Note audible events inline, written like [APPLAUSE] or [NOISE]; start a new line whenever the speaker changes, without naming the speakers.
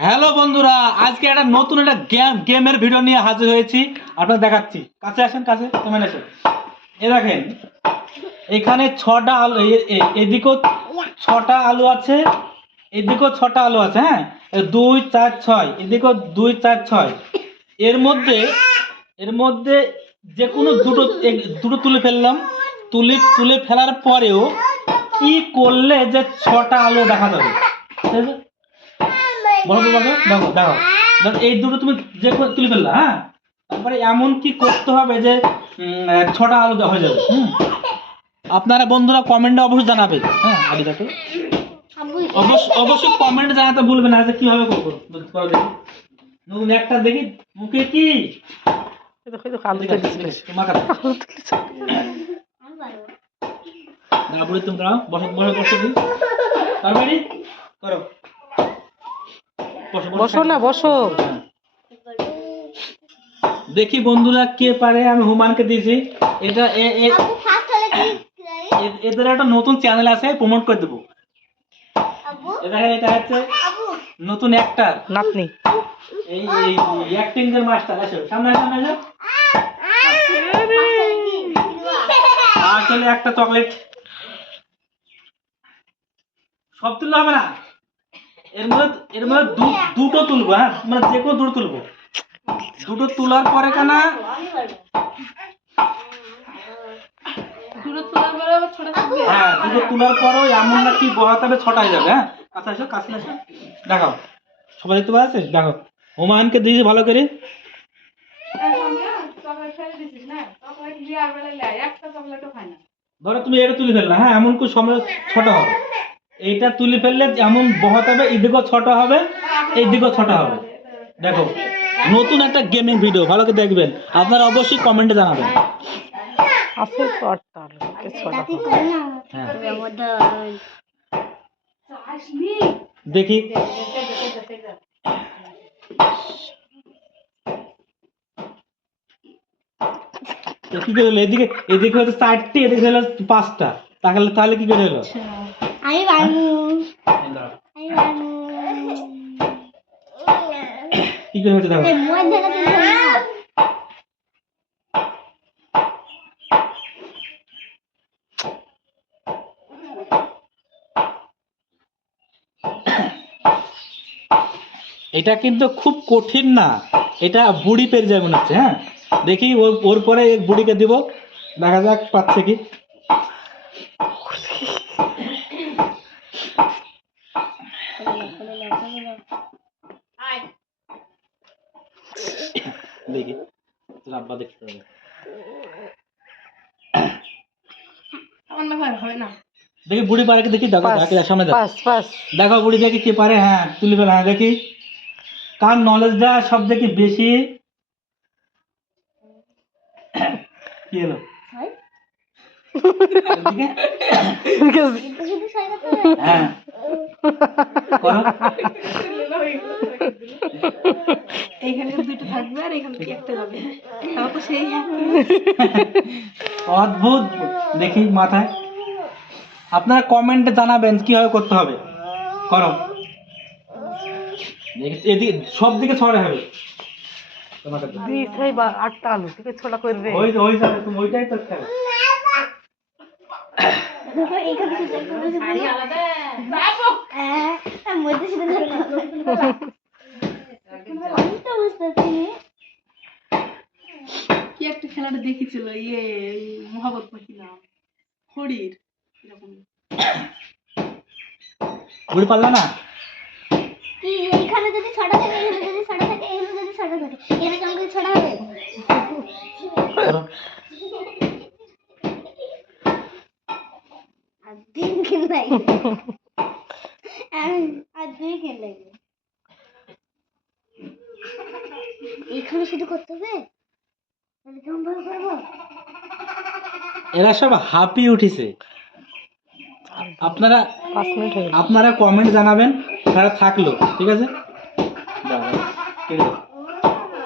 Hello বন্ধুরা, আজকে একটা নতুন একটা গেম গেমের ভিডিও নিয়ে হাজির হয়েছি। আপনার দেখাচ্ছি। কাছে আসেন, কাছে কেমন আসেন। এ দেখেন, এখানে ছটা আলু এদিকেও ছটা আলু আছে, এদিকেও ছটা আলু আছে হ্যাঁ? দুই, চার, ছয়, এদিকেও দুই, চার, ছয়। এর মধ্যে এর মধ্যে যে কোনো দুটো দুটো তুলে ফেললাম। তুলে তুলে ফেলার পরেও কি করলে যে ছটা আলু দেখা যাবে? ঠিক আছে? দেখো দেখো এই দুটো তুমি যে করে তুলে ফেললা হ্যাঁ? তারপরে এমন কি করতে হবে যে ছটা আলু দেওয়া হয়ে যাবে হুম? আপনারা বন্ধুরা কমেন্টে অবশ্যই জানাবে হ্যাঁ দেখো অবশ্যই কমেন্টে জানাতে ভুলবে না যে কীভাবে করব? করো দেখি। নতুন একটা দেখি মুখে কি?
দেখো দেখো আলু তো দিছিলিস
তোমার কাছে।
আলু তুলিস
না বলে তোমরা বসো বসো বসো। তারপরে করো। বসো
না বসো।
দেখি বন্ধুরা কে পারে আমি হুমানকে দিয়েছি। এটা এ- এ-
আবু ফার্স্ট হলে কি
এ- এদের একটা নতুন চ্যানেল আছে প্রমোট করে দেবো। এটা এটা হচ্ছে নতুন অ্যাক্টার
নাতনি।
এই অ্যাক্টিং এর মাস্টার আসো সামনে সামনে আসো।
ফার্স্ট হলে কি
আসলে একটা চকলেট সব তুললে হবে না? এর মধ্যে এর মধ্যে দুটো তুলবো হ্যাঁ? মানে যে কোনো দুটো তুলবো। দুটো তোলার পরে কেনা? হ্যাঁ দুটো তোলার পরেও এমন না কি বহাতে হবে ছটা হয়ে যাবে হ্যাঁ? কাছে আসো কাছে আসো দেখাও। সবাই দেখতে পাচ্ছে দেখো হুমায়ুনকে দিয়েছি ভালো করে। ধরো তুমি এটা তুলে ফেললে হ্যাঁ? এমন কোন সময় ছোট হবে। এইটা তুলে ফেললে এমন বহাতে হবে এইদিকেও ছোট হবে এইদিকেও ছোট হবে। দেখো নতুন একটা গেমিং ভিডিও ভালো করে দেখবেন। আপনারা অবশ্যই কমেন্টে জানাবেন। হ্যাঁ। দেখি। কি করে এদিকে এদিকে হচ্ছে চারটি এদিকে হলো পাঁচটা। তাহলে তাহলে কি করে হলো?
আমি পারব। আমি পারব
কি করে হচ্ছে দেখো? এটা কিন্তু খুব কঠিন না। এটা বুড়ি পেরে যায় মনে হচ্ছে হ্যাঁ? দেখি ওর ওর পরে বুড়িকে দিব। দেখা যাক পাচ্ছে কি। দেখি তোর আব্বা দেখতে হবে দেখি বুড়ি পারে দেখি দেখো দেখি সামনে দেখো।
পাস পাস।
দেখো বুড়ি দেখি কি পারে হ্যাঁ তুলে ফেলা হ্যাঁ দেখি। কার নলেজটা সব থেকে বেশি? কি
হয়
এদিকে?
ঠিক আছে
কিন্তু শুধু সই করতে হবে
হ্যাঁ করো
এইখানে দুটো থাকবে আর এখান থেকে একটা যাবে। তাও তো সেই
অদ্ভুত। দেখি মাথায়। আপনারা কমেন্টে জানাবেন কীভাবে করতে হবে। করো। এদিকে সব দিকে ছড়া হবে।
আটটা আলু থেকে ছোটা করবে
ওই ওই যাবে তুমি ওইটাই তো খেলো।
কি একটা খেলাটা দেখেছিল? ইয়ে মহাবত নাকি নাম হরির এরকম।
বুড়ি পারলা না?
কি এইখানে যদি ছটা থাকে এখানে যদি ছটা থাকে এখানে যদি ছটা থাকে এখানে কেমন করে ছটা হবে
করো।
আর [LAUGHS] লাগে শুধু করতে হবে? তাহলে কেমন ভাবে করব?
এরা সব হাঁপিয়ে উঠেছে। আপনারা
পাঁচ মিনিট
আপনারা কমেন্ট জানাবেন তারা থাকল ঠিক আছে।